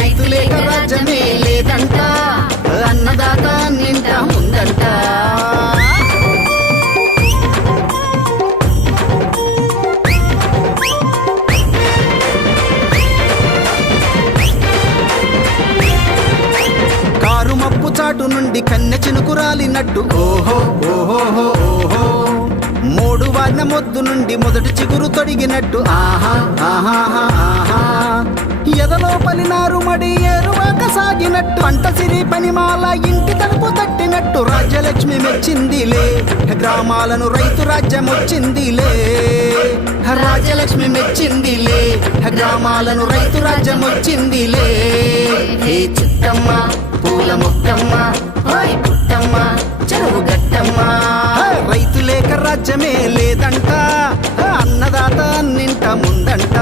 రైతు లేక రాజ్యమే లేదంట, అన్నదాత నింట ముందంట. కారు మబ్బు చాటు నుండి కన్నె చినుకు రాలినట్టు ఓహో ఓహో ఓహో, మోడు వారిన మొద్దు నుండి మొదటి చిగురు తొడిగినట్టు ఆహా ఆహా ఆహా, ఎదలోపలి నారుమడి ఏరువాక సాగినట్టు, పంట సిరి పనిమాల ఇంటి తలుపు తట్టినట్టు, రాజ్యలక్ష్మి మెచ్చిందిలే గ్రామాలను రైతు రాజ్యం వచ్చిందిలే, రాజ్యలక్ష్మి మెచ్చిందిలే గ్రామాలను రైతు రాజ్యం వచ్చిందిలే. హే చిట్టమ్మ పూల మొక్కమ్మ, హాయ్ పుట్టమ్మ చెరువు గట్టమ్మ, రైతు లేక రాజ్యమే లేదంట, అన్నదాత నింట ముందంట.